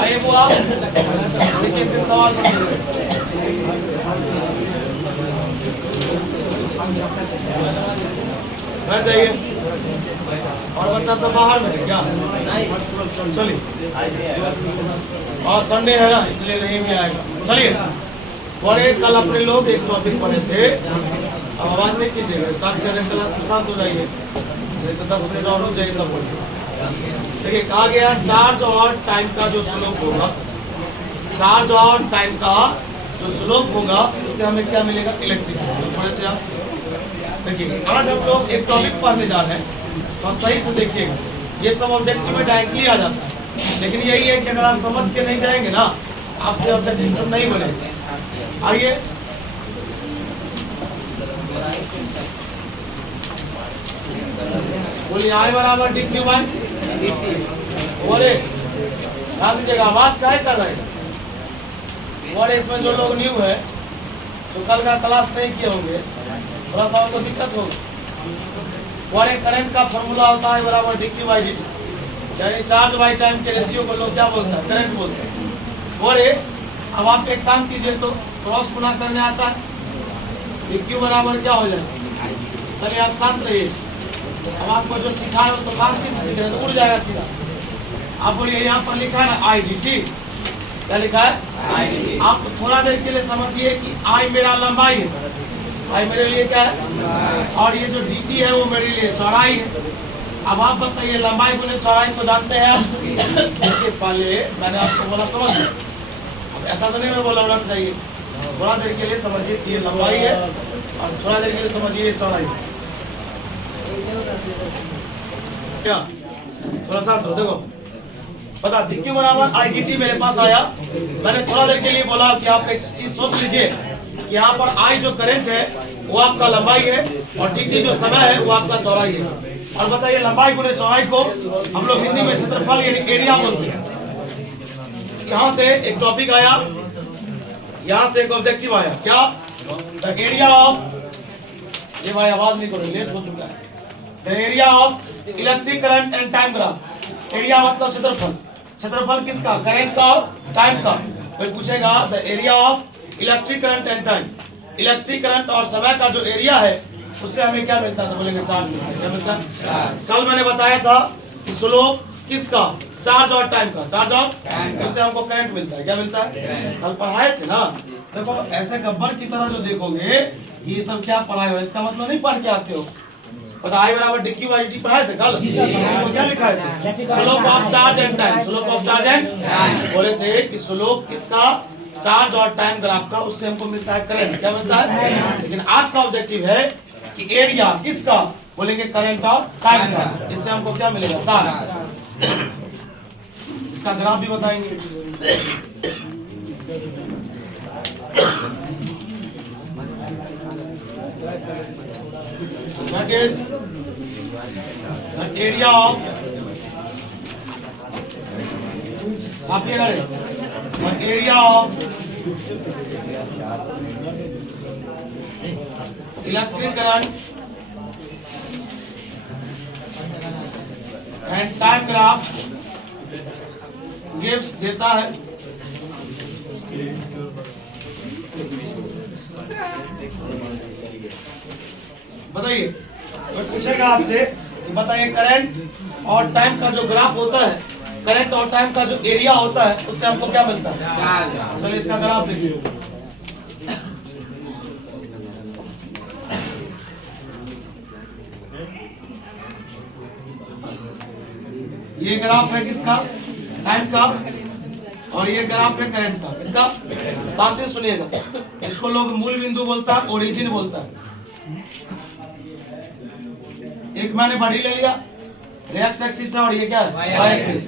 आइए वो आप देखिए फिर सवाल घर जाइए। और बच्चा सब बाहर में है क्या? चलिए, और संडे है ना इसलिए नहीं भी आएगा। चलिए, और एक कल अपने लोग एक टॉपिक पढ़े थे, अब आवाज नहीं कीजिएगा, स्टार्ट करें क्लास, शांत हो जाइए, नहीं तो 10 मिनट और रुक जाइए तब बोलिए। देखिए कहा गया चार्ज और टाइम का जो स्लोप होगा, चार्ज और टाइम का जो स्लोप होगा उससे हमें क्या मिलेगा? इलेक्ट्रिक। पढ़े थे आप? देखिए आज हम लोग एक टॉपिक पढ़ने जा रहे हैं, तो सही से देखिएगा, ये सब ऑब्जेक्टिव में डायरेक्टली आ जाता है, लेकिन यही है कि अगर आप समझ के नहीं जाएंगे ना, आपसे ऑब्जेक्टिव नहीं बनेंगे। आइए, बोलिए आई बराबर डी क्यू बाई। बोले ध्यान दीजिएगा, आवाज काहे कर रहे हैं? और इसमें जो लोग न्यू है, जो कल का क्लास नहीं किए होंगे, थोड़ा सा उनको दिक्कत होगी। और एक करंट का फॉर्मूला होता है बराबर D Q by D T, यानी चार्ज बाई टाइम के रेशियो को लोग क्या बोलते हैं? करंट बोलते हैं। और अब आप एक काम कीजिए, तो क्रॉस गुना करने आता है, डी क्यू बराबर क्या हो जाए? चलिए आप शांत रहिए, अब आपको जो सिखा है उसको शांति से सीख रहे तो उड़ जाएगा सीधा। आप बोलिए यहाँ पर लिखा है ना आई डी टी, क्या लिखा है? I D T. आप थोड़ा देर के लिए समझिए कि आई मेरा लंबाई है, आई मेरे लिए क्या है, और ये जो डी टी है वो मेरे लिए चौड़ाई है। अब आप बताइए लंबाई बोले चौड़ाई को जानते हैं आप? देखिए पहले मैंने आपको बोला समझ, अब ऐसा तो नहीं मैं बोला होना चाहिए, थोड़ा देर के लिए समझिए कि ये लंबाई है, और थोड़ा देर के लिए समझिए ये चौड़ाई है। क्या थोड़ा सा तो देखो, पता डी क्यू बराबर आई डी टी मेरे पास आया। मैंने थोड़ा देर के लिए बोला कि आप एक चीज सोच लीजिए कि यहाँ पर आई जो करंट है वो आपका लंबाई है, और डी टी जो समय है वो आपका चौड़ाई है। और बताइए लंबाई गुने चौड़ाई को हम लोग हिंदी में क्षेत्रफल यानी एरिया बोलते हैं। यहाँ से एक टॉपिक आया, यहाँ से एक ऑब्जेक्टिव आया, क्या? द एरिया ऑफ, ये भाई आवाज नहीं करो, लेट हो चुका है। The area of electric current and time graph. Area मतलब क्षेत्रफल, क्षेत्रफल किसका? करंट का और टाइम का। कोई पूछेगा the area of electric current and time, electric current और समय का जो एरिया है उससे हमें क्या मिलता है? तो बोलेंगे चार्ज मिलता है। क्या मिलता है? कल मैंने बताया था कि स्लोप किसका? चार्ज और टाइम का, चार्ज और उससे हमको करंट मिलता है। क्या मिलता है? कल पढ़ाए थे ना। देखो ऐसे गब्बर की तरह जो देखोगे ये सब क्या पढ़ाए हो, इसका मतलब नहीं पढ़ के आते हो। पता आई बराबर D Q by D T पढ़ाए थे कल? इसको क्या लिखा है? Slope of charge and time, slope of charge and बोले थे कि स्लोप किसका? चार्ज और टाइम ग्राफ का, उससे हमको मिलता है करंट। क्या मिलता है? लेकिन आज का ऑब्जेक्टिव है कि एरिया किसका? बोलेंगे करंट और टाइम का, इससे हमको क्या मिलेगा? चार्ज। इसका ग्राफ भी बताएंगे। That is the area of, the area of electric current and time graph gives देता है बताइए। तो पूछेगा आपसे कि बताइए करंट और टाइम का जो ग्राफ होता है, करंट और टाइम का जो एरिया होता है उससे हमको क्या मिलता है? चलिए इसका ग्राफ देखिए। ये ग्राफ है किसका? टाइम का, और ये ग्राफ है करंट का। इसका साथ ही सुनिएगा, इसको लोग मूल बिंदु बोलता है, ओरिजिन बोलता है। एक मैंने बड़ी ले लिया, एक्स एक्सिस है, और ये क्या है? Y axis.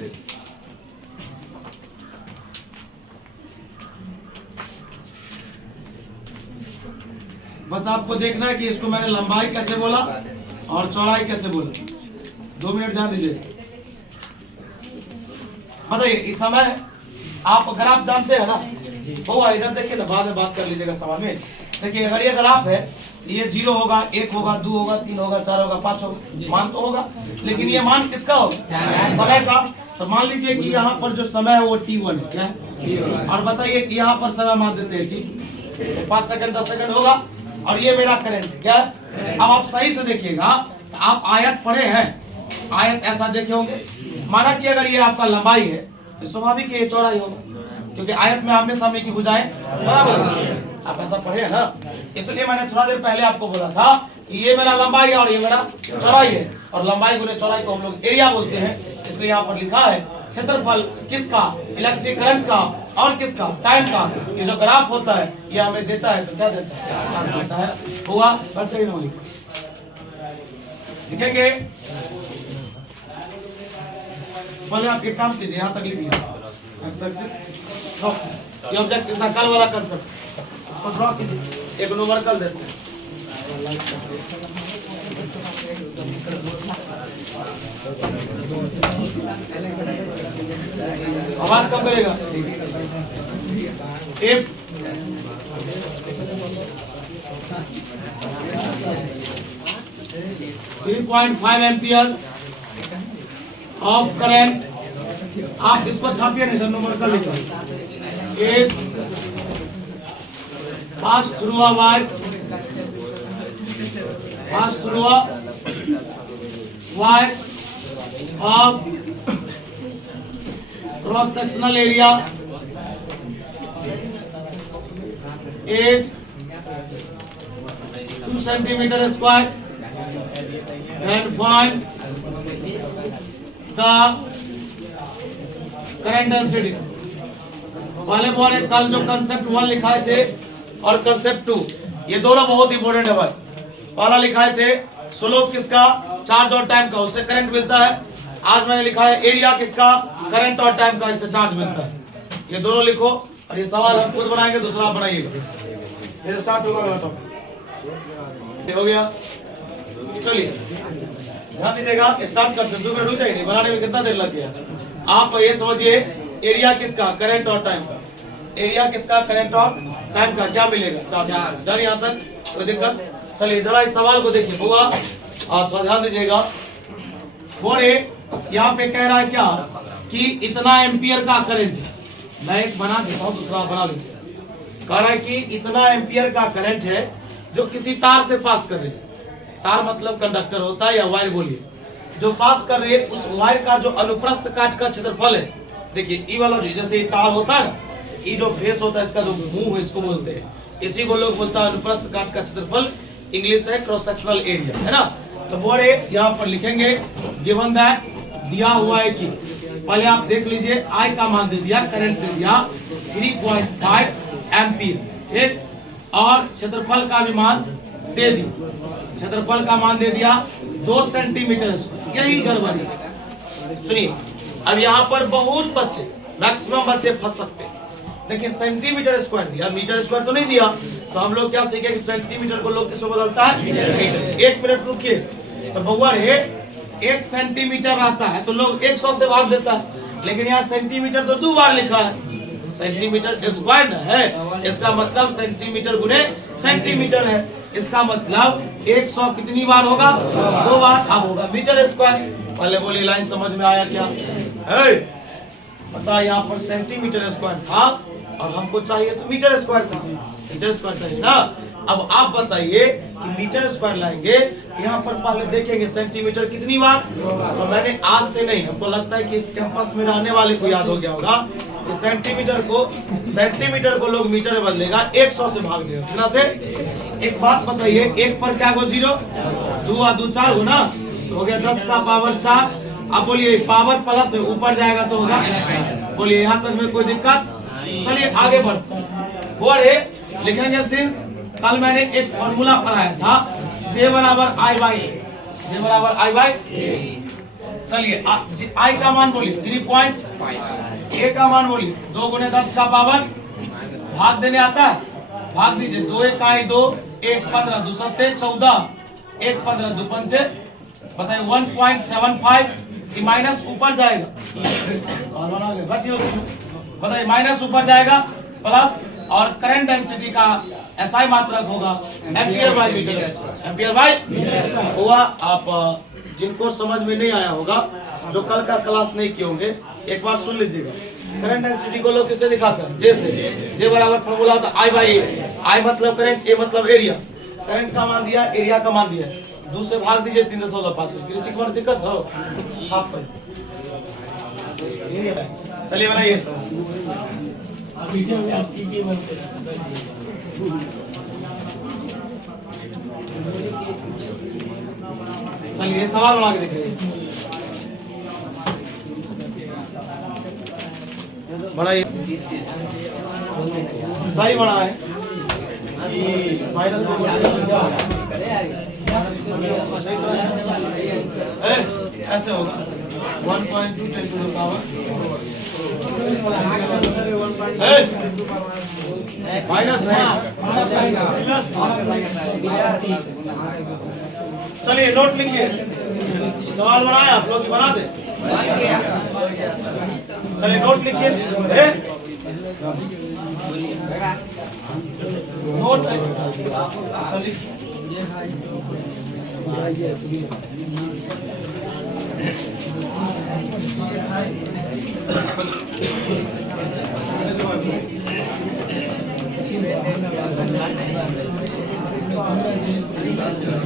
बस आपको देखना है कि इसको मैंने लंबाई कैसे बोला और चौड़ाई कैसे बोला। 2 मिनट ध्यान दीजिए। बताइए इस समय आप ग्राफ जानते हैं ना, वो इधर देखिए ना, बाद में बात कर लीजिएगा सवाल में। देखिए अगर ये ग्राफ है ये 0 होगा, 1 होगा, 2 होगा, 3 होगा, 4 होगा, 5 होगा, मान तो होगा। लेकिन ये मान किसका होगा? समय का। तो मान लीजिए कि यहाँ पर जो समय है वो t1 है, क्या है? और बताइए कि यहाँ पर समय मान देते हैं t2, 5 सेकंड 10 सेकंड होगा। और ये मेरा करंट क्या है? अब आप सही से देखिएगा, तो आप आयत पढ़े हैं, आयत ऐसा देखे होंगे। माना कि अगर ये आपका लंबाई है तो स्वाभाविक है ये चौड़ाई होगा, क्योंकि आयत में आमने सामने की भुजाएं बराबर। आप ऐसा पढ़े हैं ना, इसलिए मैंने थोड़ा देर पहले आपको बोला था कि ये मेरा लंबाई है और ये मेरा चौड़ाई है, और लंबाई गुने चौड़ाई को हम लोग एरिया बोलते हैं। इसलिए यहाँ पर लिखा है क्षेत्रफल किसका? इलेक्ट्रिक करंट का, और किसका? टाइम का। ये जो ग्राफ होता है ये हमें देता है, तो क्या देता है? चार्ज देता है। हुआ? लिखेंगे। पहले आप एक काम कीजिए, यहाँ तक लिखिए ये ऑब्जेक्ट इसका कल वाला कंसेप्ट, इसको ड्रॉ कीजिए, एक न्यूमेरिकल देते हैं। आवाज कम करेगा। 3.5 एम्पियर ऑफ करंट, आप इसको छापिए नहीं, नंबर कर लिखो। एक pass through a wire, pass through a wire of cross sectional area as 2 centimetre square and find the current density. पहले बोले कल जो कंसेप्ट 1 लिखाए थे और कंसेप्ट 2, ये दोनों बहुत इंपॉर्टेंट है भाई। पहला लिखाए थे स्लोप किसका? चार्ज और टाइम का, उससे करंट मिलता है। आज मैंने लिखा है एरिया किसका? करंट और टाइम का, इससे चार्ज मिलता है। ये दोनों लिखो, और ये सवाल हम खुद बनाएंगे, दूसरा आप बनाइएगा। ये स्टार्ट होगा अगला टॉपिक। हो गया, चलिए ध्यान दीजिएगा, स्टार्ट करते हैं। 2 मिनट रुक जाइए, बनाने में कितना देर लग गया। आप ये समझिए, एरिया किसका? करंट और टाइम का। एरिया किसका? करंट और टाइम का। क्या मिलेगा? चार्ज। डर यहाँ तक कोई दिक्कत? चलिए जरा इस सवाल को देखिए, होगा आप थोड़ा ध्यान दीजिएगा। बोले यहाँ पे कह रहा है क्या कि इतना एम्पियर का करंट है। मैं एक बना देता हूँ, दूसरा बना लीजिए। कह रहा है कि इतना एम्पियर का करंट है जो किसी तार से पास कर रही है। तार मतलब कंडक्टर होता है, या वायर बोलिए, जो पास कर रही है, उस वायर का जो अनुप्रस्थ काट का क्षेत्रफल है। देखिए ई वाला जो जैसे ये तार होता है ना, ये जो फेस होता है, इसका जो मुंह है, इसको बोलते हैं, इसी को लोग बोलता है अनुप्रस्थ काट का क्षेत्रफल। इंग्लिश है क्रॉस सेक्शनल एरिया, है ना। तो बोले यहाँ पर लिखेंगे गिवन दैट, दिया हुआ है कि पहले आप देख लीजिए, आई का मान दे दिया, करंट दे दिया 3.5 एम्पियर, ठीक, और क्षेत्रफल का भी मान दे दिया। क्षेत्रफल का मान दे दिया 2 सेंटीमीटर स्क्वायर। यही गड़बड़ी है। सुनिए, अब यहाँ पर बहुत बच्चे, मैक्सिमम बच्चे फंस सकते हैं। देखिए सेंटीमीटर स्क्वायर दिया, मीटर स्क्वायर तो नहीं दिया। तो हम लोग क्या सीखे कि सेंटीमीटर को लोग किसमें बदलता है? मीटर। 1 मिनट रुकिए। तो बउआ रे 1 सेंटीमीटर रहता है तो लोग 100 से भाग देता है, लेकिन यहाँ सेंटीमीटर तो 2 बार लिखा है। सेंटीमीटर स्क्वायर है, इसका मतलब सेंटीमीटर गुने सेंटीमीटर है। इसका मतलब 100 कितनी बार होगा? 2 बार। अब होगा मीटर स्क्वायर। पहले बोली लाइन समझ में आया क्या? पता यहाँ पर सेंटीमीटर स्क्वायर था और हमको चाहिए तो मीटर स्क्वायर था। मीटर स्क्वायर चाहिए ना। अब आप बताइए कि मीटर स्क्वायर लाएंगे, यहाँ पर पहले देखेंगे सेंटीमीटर कितनी बार। तो मैंने आज से नहीं, हमको लगता है कि इस कैंपस में रहने वाले को याद हो गया होगा कि सेंटीमीटर को लोग मीटर में बदलेगा, 100 से भाग देगा। कितना से? एक बात बताइए, 1 पर क्या गो 0, 2 और 2 4 हो ना, तो हो गया 10 का पावर 4। अब बोलिए पावर प्लस ऊपर जाएगा तो होगा, बोलिए यहाँ तक में कोई दिक्कत? चलिए आगे बढ़ते हैं। बोले लिखेंगे सिंस कल मैंने एक फॉर्मूला पढ़ाया था, J बराबर I बाई A, J बराबर I बाई। चलिए I का मान बोलिए 3.5, A का मान बोलिए 2 गुने 10 का पावर, भाग देने आता है, भाग दीजिए। 2 1 का 2, 1 15 2 7 14, 1 15 2 5, बताइए 1.75। माइनस ऊपर जाएगा, बताइए माइनस ऊपर जाएगा प्लस, और करंट डेंसिटी का एसआई मात्रक होगा ampere by metre, ampere by हुआ। आप जिनको समझ में नहीं आया होगा, जो कल का क्लास नहीं किए होंगे, एक बार सुन लीजिएगा। करंट डेंसिटी को लोग किसे दिखाते हैं? जे से। जे बराबर फॉर्मूला होता है आई बाई ए। आई मतलब करंट, ए मतलब एरिया। करंट का मान दिया, एरिया का मान दिया, 2 से भाग दीजिए 3.5। किसी को दिक्कत हो छाप पर चलिए बनाइए सब। चलिए सवाल बना के देखिए, बनाइए। सही बना है माइनस ऐसे होगा 1.2 10 to the power माइनस है। चलिए नोट लिखिए, सवाल बनाए आप लोग ही बना दे। चलिए नोट लिखिए, नोट चलिए।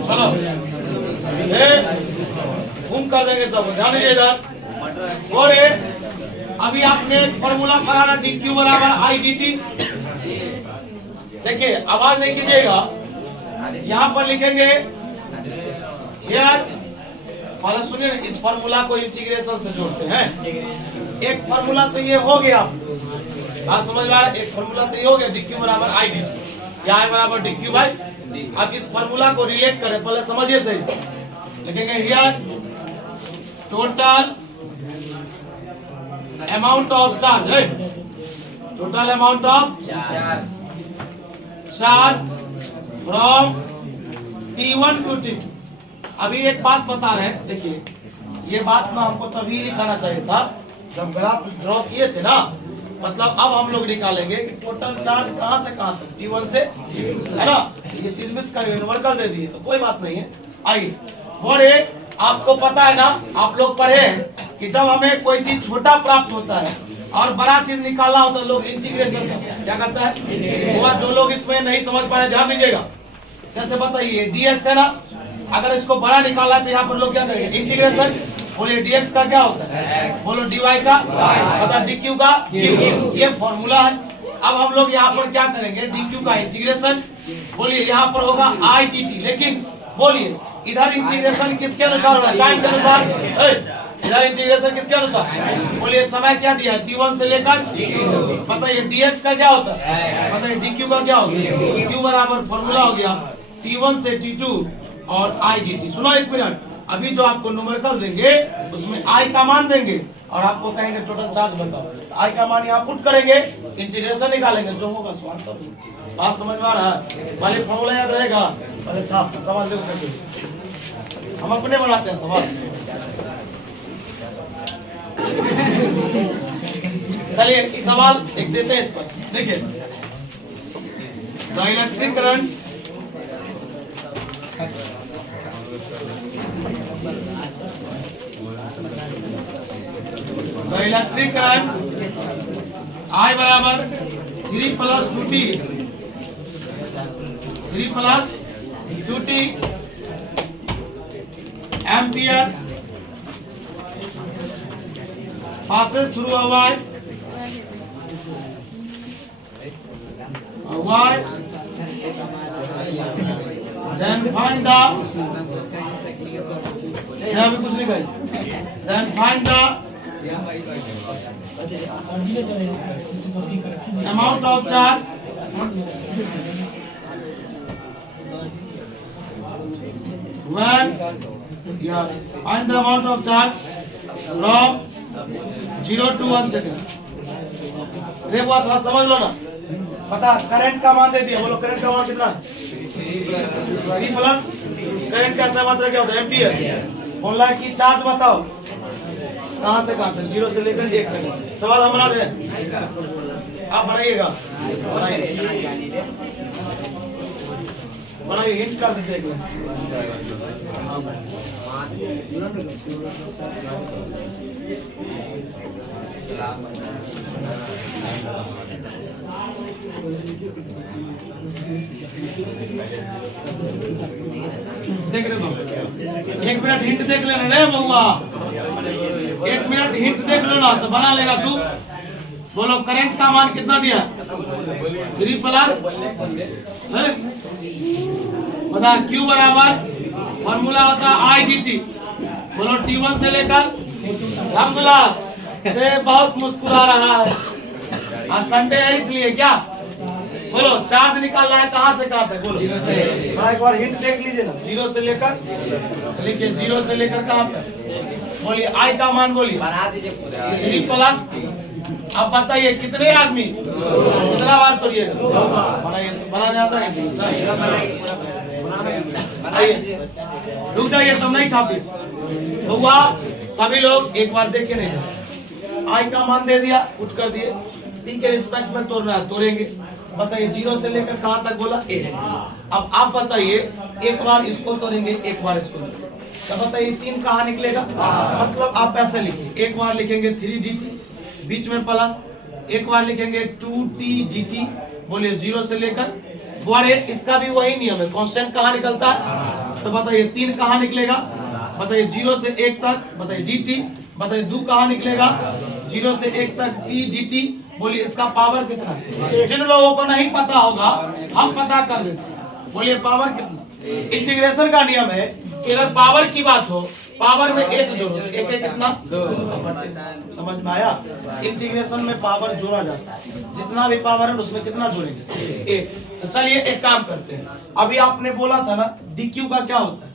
चलो घूम कर देंगे सब, ध्यान दीजिए इधर। और अभी आपने फॉर्मूला पढ़ा ना, डी क्यू बराबर आई डी टी। देखिए आवाज नहीं कीजिएगा, यहाँ पर लिखेंगे यार। पहले सुनिए, इस फॉर्मूला को इंटीग्रेशन से जोड़ते हैं। एक फॉर्मूला तो ये हो गया, बात समझ में आ रहा है? एक फॉर्मूला तो ये हो गया, डी क्यू बराबर आई डी टी, या आई बराबर डी क्यू बाई। अब इस फॉर्मूला को रिलेट करें, पहले समझिए सही से। लिखेंगे here total amount of charge है, total amount of charge from T1 to T2। अभी एक बात बता रहे हैं, देखिए ये बात ना हमको तभी लिखाना चाहिए था जब ग्राफ ड्रॉ किए थे ना। मतलब अब हम लोग निकालेंगे कि टोटल चार्ज कहां से कहां तक, T1 से, है ना। ये चीज मिस कर न्यूमेरिकल दे दिए तो कोई बात नहीं है। आइए, और आपको पता है ना, आप लोग पढ़े हैं कि जब हमें कोई चीज छोटा प्राप्त होता है और बड़ा चीज निकालना होता है, लोग इंटीग्रेशन क्या करता है। हुआ जो लोग इसमें नहीं समझ पा रहे ध्यान दीजिएगा। जैसे बताइए dx है ना, अगर इसको बड़ा निकालना है तो यहाँ पर लोग क्या करेंगे? इंटीग्रेशन। बोलिए dx का क्या होता है, बोलो dy का, पता dq का q। ये फॉर्मूला है। अब हम लोग यहाँ पर क्या करेंगे? dq का इंटीग्रेशन। बोलिए यहाँ पर होगा आई टी टी, लेकिन बोलिए इधर इंटीग्रेशन किसके अनुसार होगा? टाइम के अनुसार। इधर इंटीग्रेशन किसके अनुसार? बोलिए समय क्या दिया है? T1 से लेकर। बताइए dx का क्या होता है? बताइए dq का क्या होगा? q बराबर फॉर्मूला हो गया T1 से T2 और आई डी टी। सुनो एक मिनट, अभी जो आपको न्यूमेरिकल देंगे उसमें आई का मान देंगे और आपको कहेंगे टोटल चार्ज बताओ। आई का मान यहाँ पुट करेंगे, इंटीग्रेशन निकालेंगे, जो होगा सो आंसर। बात समझ में आ रहा है? वाले फॉर्मूला याद रहेगा। अच्छा सवाल देखो कैसे हम अपने बनाते हैं सवाल। चलिए इस सवाल एक देते हैं इस पर। देखिए द इलेक्ट्रिक करंट I बराबर 3 + 2t, 3 + 2t ampere passes through a wire, then find the, यहाँ भी कुछ नहीं करें, then find the amount of charge when, yeah, find the amount of charge from 0 to 1 second। ये बात थोड़ा समझ लो ना। पता करंट का मान दे दिया, बोलो करंट का मान कितना है? 3 प्लस करंट का सही मात्रा क्या होता है? एम्पियर। बोला कि चार्ज बताओ कहां से कहां तक, 0 से लेकर 1 सेकंड। सवाल हम बना दे आप बनाइएगा, बनाइए, हिंट कर दीजिए एक देख रहे हो? 1 मिनट हिंट देख लेना रे बउआ, 1 मिनट हिंट देख लेना तो बना लेगा तू। बोलो करंट का मान कितना दिया? 3 प्लस बता Q बराबर फॉर्मूला होता है IDT। बोलो T1 से लेकर बहुत मुस्कुरा रहा है, आज संडे है इसलिए क्या? बोलो चार्ज निकालना है कहाँ से कहाँ तक? बोलो एक बार हिंट देख लीजिए ना, 0 से लेकर, लिखिए 0 से लेकर कहाँ तक? बोलिए I का मान बोलिए 3 प्लस। अब बताइए कितने आदमी कितना बार तोड़िएगा? बनाने आता है? रुक जाइए तब नहीं छापिए हुआ। सभी लोग एक बार देखे नहीं, आई का मान दे दिया, उठ कर दिए, टी के रिस्पेक्ट में तोड़ना है तोड़ेंगे। बताइए 0 से लेकर कहां तक बोला? 1। अब आप बताइए एक बार इसको तोड़ेंगे, एक बार इसको तोड़ेंगे, तो बताइए 3 कहां निकलेगा? मतलब आप ऐसे लिखिए, एक बार लिखेंगे 3dt बीच में प्लस, एक बार लिखेंगे 2tdt। बोलिए 0 से लेकर, बोले इसका भी वही नियम है, कांस्टेंट कहाँ निकलता है? तो बताइए 3 कहाँ निकलेगा? बताइए 0 से 1 तक, बताइए dt। बताइए 2 कहाँ निकलेगा? 0 से 1 तक t dt। बोलिए इसका पावर कितना है? जिन लोगों को नहीं पता होगा हम पता कर देते हैं। बोलिए पावर कितना? इंटीग्रेशन का नियम है कि अगर पावर की बात हो, पावर में 1 जोड़ो, 1 कितना? 2। समझ में आया? इंटीग्रेशन में पावर जोड़ा जाता है, जितना भी पावर है उसमें कितना जोड़ेंगे? 1। तो चलिए एक काम करते हैं, अभी आपने बोला था ना dq का क्या होता है,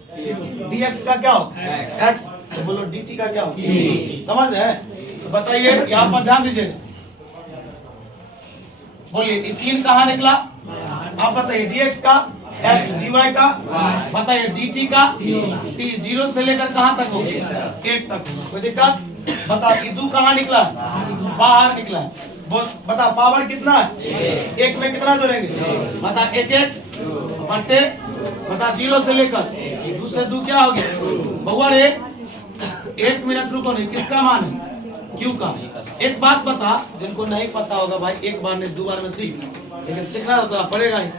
dx का क्या होता है, x। तो बोलो dt का क्या होता है? समझ रहे हैं? तो बताइए यहाँ पर ध्यान दीजिए, बोलिए 3 कहाँ निकला? आप बताइए dx का, x dy का, बताइए dt का, t 0 से लेकर कहां तक हो? 1 तक। कोई दिक्कत? बता 2 कहां निकला? बाहर निकला। बता पावर कितना है? 1 में कितना जोड़ेंगे? बता 1 बटे, बता 0 से लेकर 2 से 2 क्या हो गया? बहुआ रे 1 मिनट रुको, नहीं किसका मान है? Q का। एक बात बता, जिनको नहीं पता होगा भाई, एक बार नहीं 2 बार में सीख, लेकिन सीखना तो पड़ेगा ही।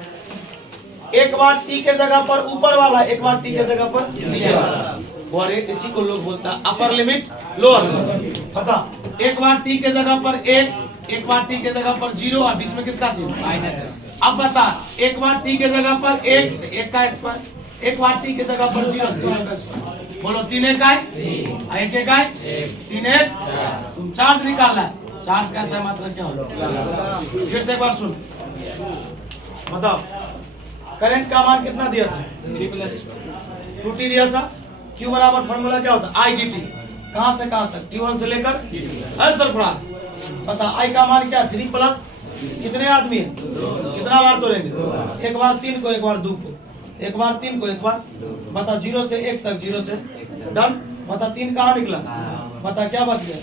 एक बार टी के जगह पर ऊपर वाला, एक बार टी के जगह पर नीचे वाला, इसी को लोग बोलता है अपर लिमिट लोअर लिमिट। पता एक बार टी के जगह पर 1, एक बार टी के जगह पर 0 और बीच में किसका चिन्ह? माइनस। अब बता एक बार टी के जगह पर 1 का स्क्वायर, एक बार टी के जगह पर 0 का स्क्वायर। बोलो 3 इकाई, 1 इकाई, 3 1। तुम चार्ज निकालना है, चार्ज का सही मात्रा क्या होगा? फिर से एक बार सुन, बताओ करंट का मान कितना दिया था? 2t दिया था। Q बराबर फॉर्मूला क्या होता है? IDT। कहां से कहां तक? T1 से लेकर सरफराज। पता I का मान क्या? 3 प्लस। कितने आदमी है? कितना बार तोड़ेंगे? एक बार 3 को, एक बार 2 को, एक बार 3 को, एक बार। बता 0 से 1 तक, 0 से डन। बता 3 कहां निकला? बता क्या बच गया?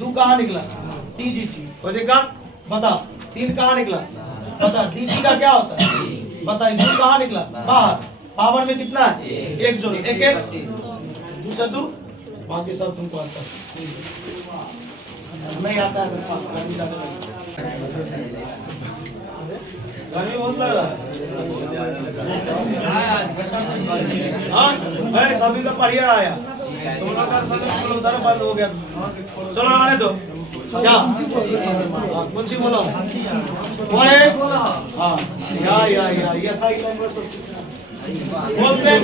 2 कहां निकला? tdt। कोई दिक्कत? बता 3 कहां निकला? बता dt का क्या होता है? बताइए 2 कहाँ निकला? बाहर। पावर में कितना है? 1 जोड़ो, 1 1 2 से 2, बाकी सब तुमको आता है, नहीं आता है। अच्छा गर्मी बहुत लग रहा है। हाँ भाई सभी का पढ़िया आया, तुम लोग का सब उधर बंद हो गया। चलो आने दो क्या? कुछ बोलो बोले। हाँ या ये सही नंबर तो बोलते हैं।